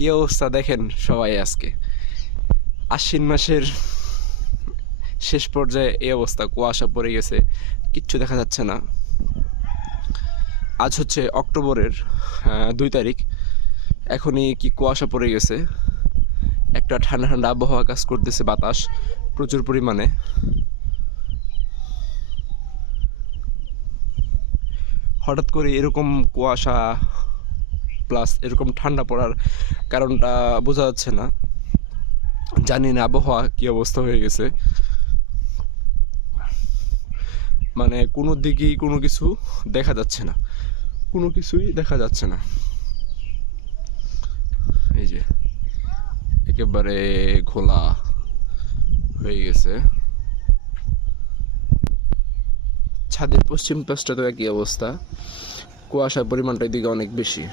কি অবস্থা দেখেন সবাই আজকে আশ্বিন মাসের শেষ পর্যায়ে এই অবস্থা, কুয়াশা পড়ে গেছে, কিচ্ছু দেখা যাচ্ছে না। আজ হচ্ছে অক্টোবরের 2 তারিখ। এখনই কি কুয়াশা পড়ে গেছে, একটা ঠান্ডা ঠান্ডা আবহাওয়া কাজ করতেছে, বাতাস প্রচুর পরিমাণে। হঠাৎ করে এরকম কুয়াশা প্লাস এরকম ঠান্ডা পড়ার কারণটা বোঝা যাচ্ছে না। জানি না আবহাওয়া কি অবস্থা হয়ে গেছে, মানে কোনো দিকেই কোনো কিছু দেখা যাচ্ছে না, কোনো কিছুই দেখা যাচ্ছে না। এই যে একেবারে খোলা হয়ে গেছে। ছাদের পশ্চিম পাশটা তো একই অবস্থা, কুয়াশার পরিমাণটা এদিকে অনেক বেশি।